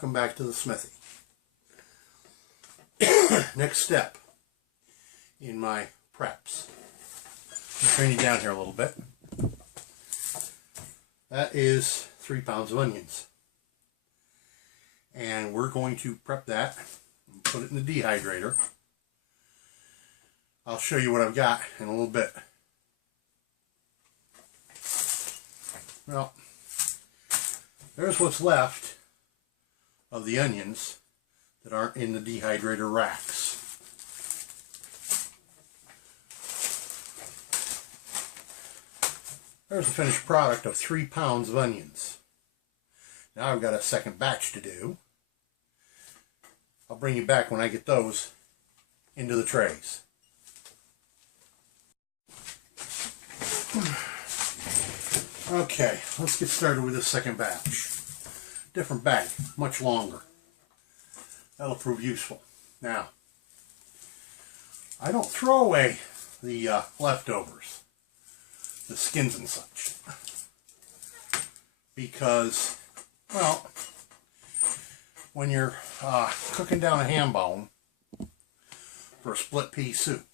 welcome back to the smithy. Next step in my preps. I'm turning you down here a little bit. That is 3 pounds of onions. And we're going to prep that and put it in the dehydrator. I'll show you what I've got in a little bit. Well, there's what's left of the onions that aren't in the dehydrator racks. There's the finished product of 3 pounds of onions. Now I've got a second batch to do. I'll bring you back when I get those into the trays. Okay, let's get started with this second batch. Different bag, much longer. That'll prove useful. Now, I don't throw away the leftovers, the skins and such, because, well, when you're cooking down a ham bone for a split pea soup,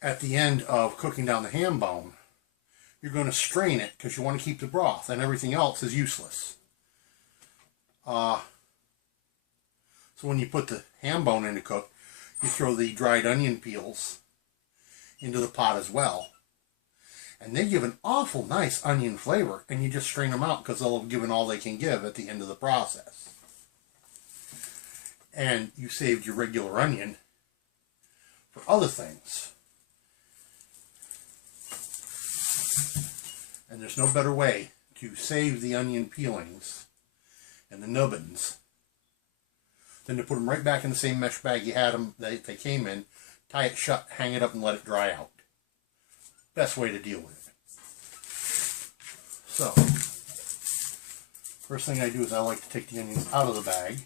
at the end of cooking down the ham bone, you're going to strain it because you want to keep the broth, and everything else is useless. So when you put the ham bone in to cook, you throw the dried onion peels into the pot as well. And they give an awful nice onion flavor, and you just strain them out because they'll have given all they can give at the end of the process. And you saved your regular onion for other things. And there's no better way to save the onion peelings and the nubbins than to put them right back in the same mesh bag you had them, they came in, tie it shut, hang it up, and let it dry out. Best way to deal with it. So, first thing I do is I like to take the onions out of the bag,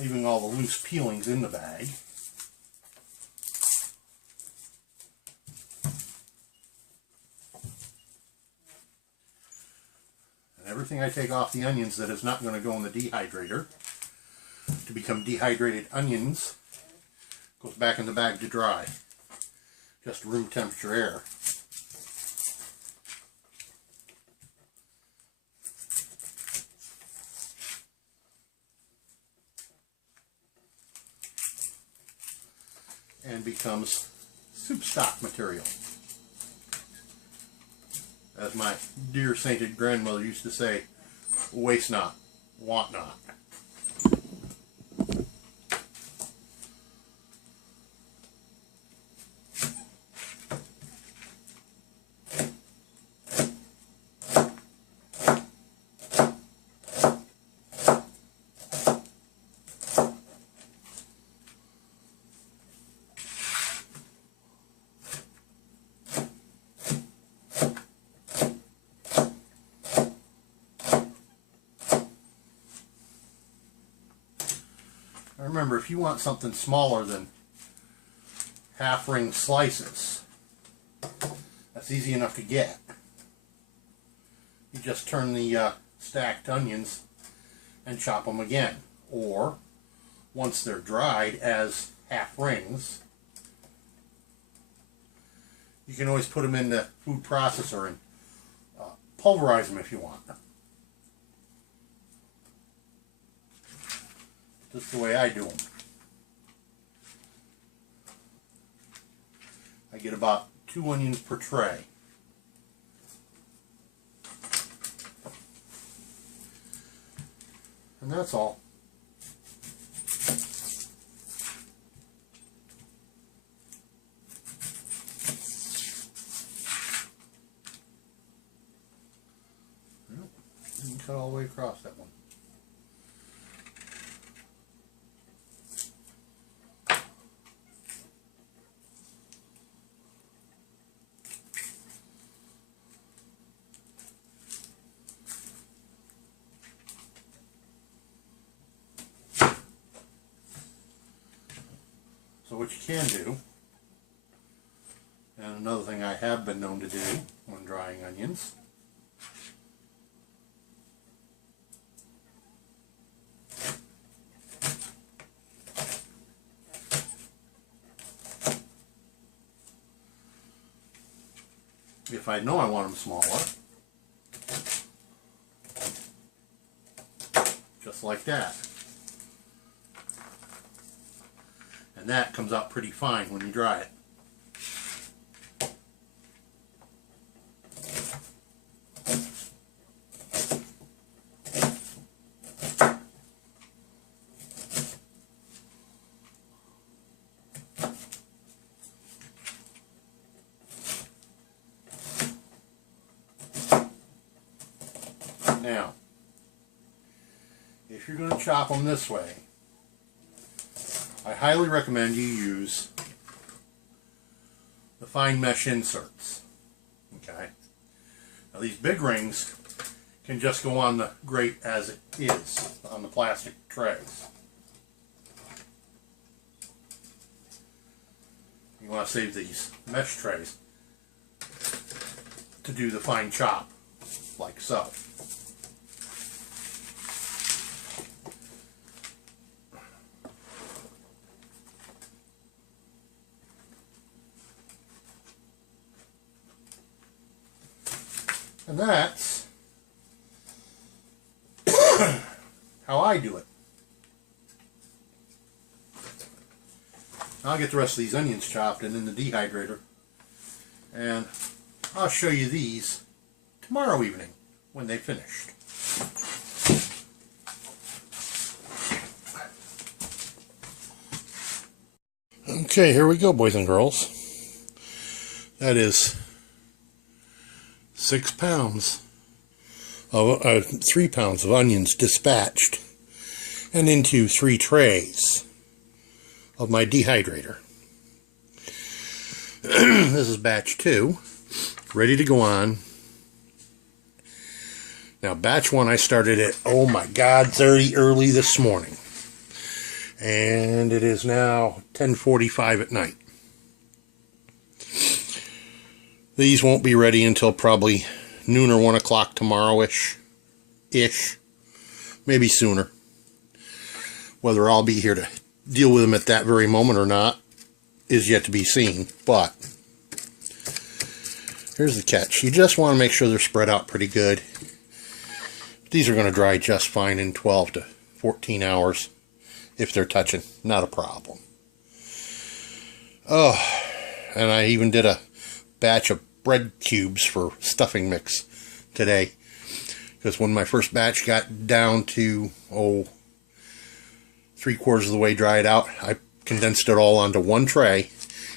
leaving all the loose peelings in the bag. Everything I take off the onions that is not going to go in the dehydrator to become dehydrated onions goes back in the bag to dry. Just room temperature air. And becomes soup stock material. As my dear sainted grandmother used to say, waste not, want not. Remember, if you want something smaller than half ring slices, that's easy enough to get. You just turn the stacked onions and chop them again. Or, once they're dried as half rings, you can always put them in the food processor and pulverize them if you want. Just the way I do them. I get about 2 onions per tray. And that's all. Didn't cut all the way across that one. So what you can do, and another thing I have been known to do when drying onions, If I know I want them smaller, just like that. And that comes out pretty fine when you dry it. Now, if you're going to chop them this way, I highly recommend you use the fine mesh inserts. Okay. Now these big rings can just go on the grate as it is on the plastic trays. You want to save these mesh trays to do the fine chop, like so. And that's how I do it. I'll get the rest of these onions chopped and in the dehydrator. And I'll show you these tomorrow evening when they've finished. Okay, here we go, boys and girls. That is 6 pounds of 3 pounds of onions dispatched and into 3 trays of my dehydrator. This is batch 2, ready to go on. Now batch 1 I started at, oh my god, very early this morning, and it is now 10:45 at night. These won't be ready until probably noon or 1 o'clock tomorrow-ish. Maybe sooner. Whether I'll be here to deal with them at that very moment or not is yet to be seen. But here's the catch. You just want to make sure they're spread out pretty good. These are going to dry just fine in 12 to 14 hours if they're touching. Not a problem. Oh, and I even did a batch of bread cubes for stuffing mix today, because when my first batch got down to 3/4 of the way dried out, I condensed it all onto one tray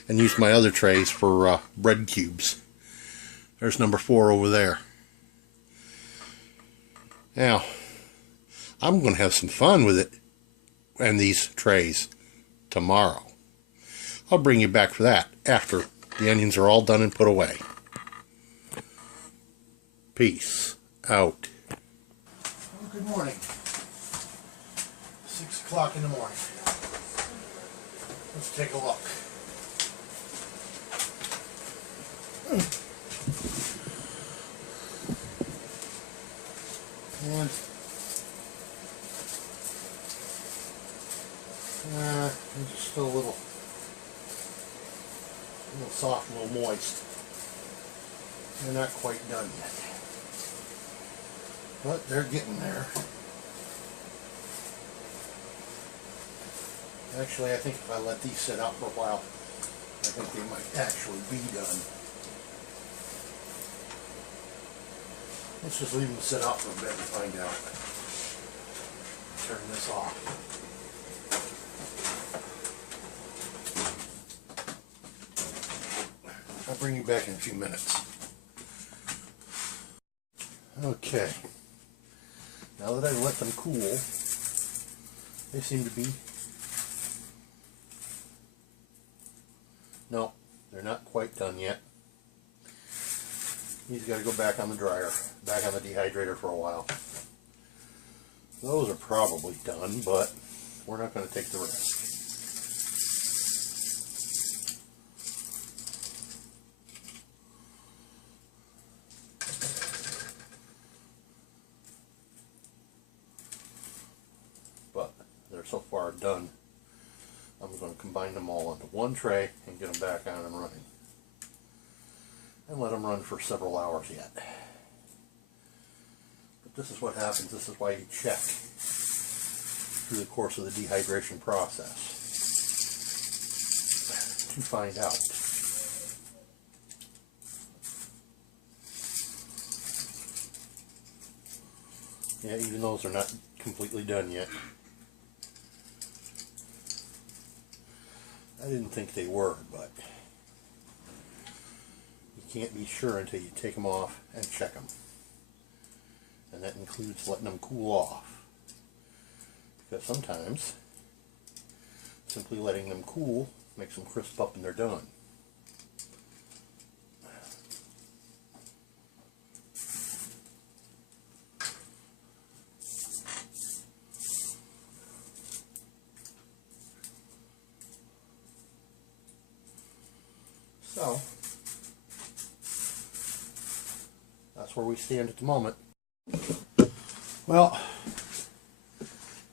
and used my other trays for bread cubes. There's number 4 over there. Now I'm going to have some fun with it and these trays tomorrow. I'll bring you back for that after the onions are all done and put away. Peace out. Well, good morning. 6 o'clock in the morning. Let's take a look. And these are still a little soft, a little moist. They're not quite done yet, but they're getting there. Actually, I think if I let these sit out for a while, I think they might actually be done. Let's just leave them sit out for a bit and find out. Turn this off. I'll bring you back in a few minutes. Okay. Now that I've let them cool, they seem to be... No, they're not quite done yet. These got to go back on the dryer, back on the dehydrator for a while. Those are probably done, but we're not going to take the risk. But they're so far done, I'm going to combine them all into one tray and get them back on and running. and let them run for several hours yet. But this is what happens. This is why you check through the course of the dehydration process to find out. Yeah, even those are not completely done yet. I didn't think they were, but you can't be sure until you take them off and check them. And that includes letting them cool off. Because sometimes simply letting them cool makes them crisp up and they're done. So, that's where we stand at the moment. Well,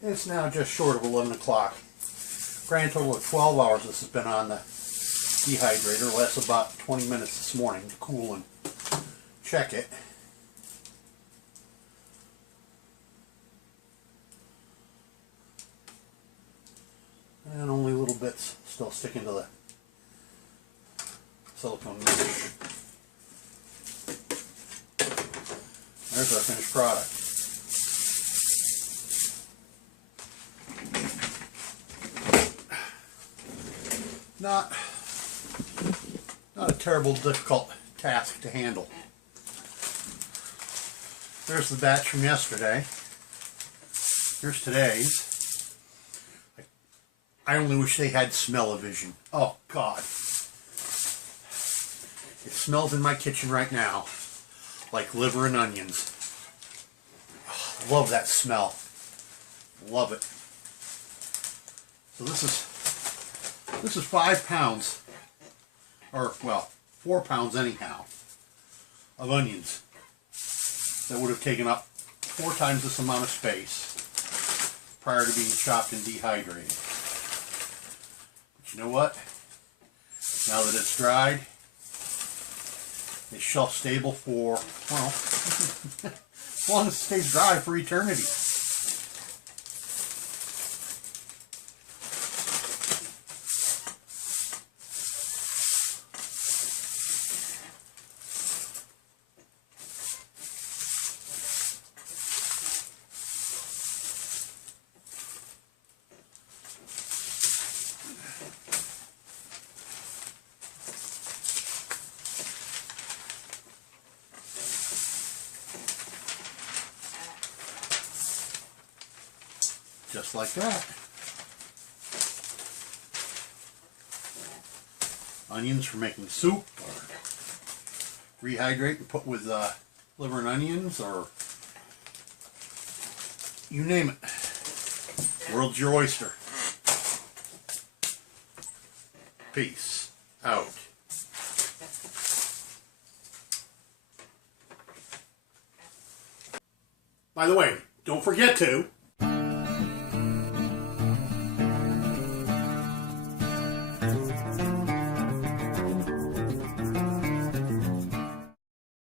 it's now just short of 11 o'clock. Grand total of 12 hours this has been on the dehydrator. Lasts about 20 minutes this morning to cool and check it. And only little bits still sticking to the silicone mesh. There's our finished product. Not a terrible difficult task to handle. There's the batch from yesterday. Here's today's. I only wish they had smell-o-vision. Oh God. It smells in my kitchen right now like liver and onions. Oh, love that smell. Love it. So this is 5 pounds, or well, 4 pounds anyhow, of onions that would have taken up 4 times this amount of space prior to being chopped and dehydrated. But you know what? Now that it's dried, it's shelf stable for, well, as long as it stays dry for eternity. Just like that. Onions for making soup, or rehydrate and put with liver and onions, or you name it. World's your oyster. Peace out. By the way, don't forget to